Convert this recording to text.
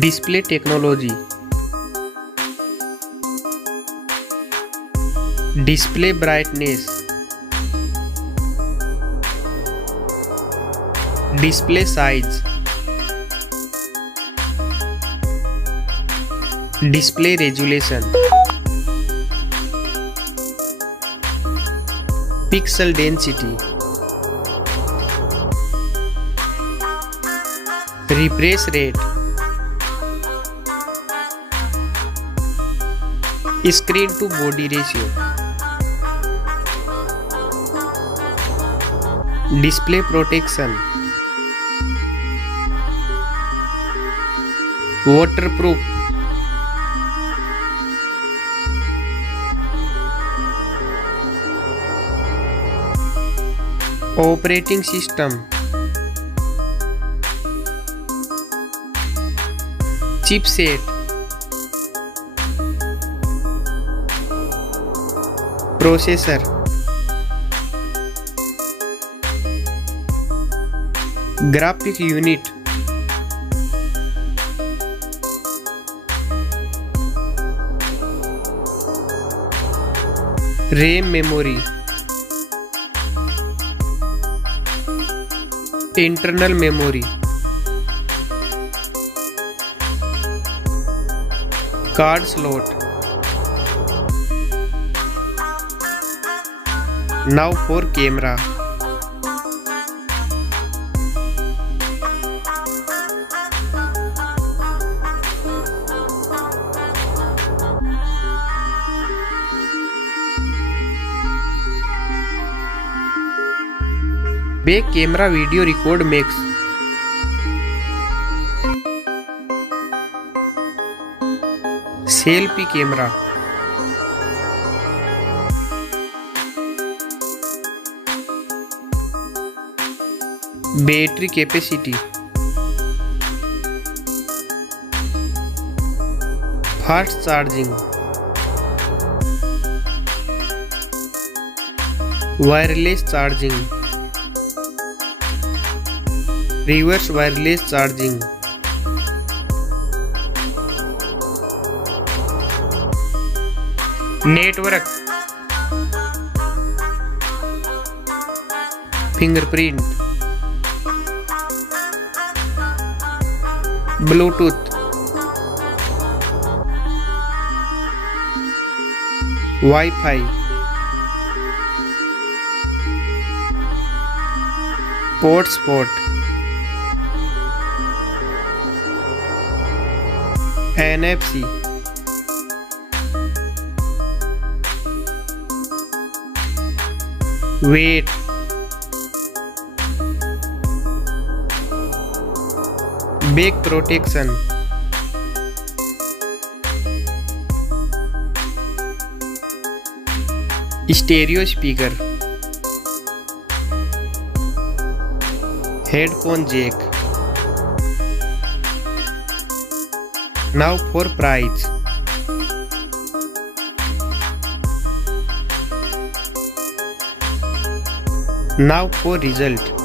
Display technology. Display brightness. Display size. Display resolution. Pixel density. Refresh rate. Screen to body ratio. Display protection. Waterproof. Operating system. Chipset. Processor. Graphic unit. RAM memory. Internal memory. Card slot. Now for camera. Back camera video record makes. Selfie camera. Battery capacity. Fast charging. Wireless charging. Reverse wireless charging. Network. Fingerprint. Bluetooth. Wi-Fi. Hotspot. NFC. Weight. Back protection. Stereo speaker. Headphone jack. Now for price. Now for result.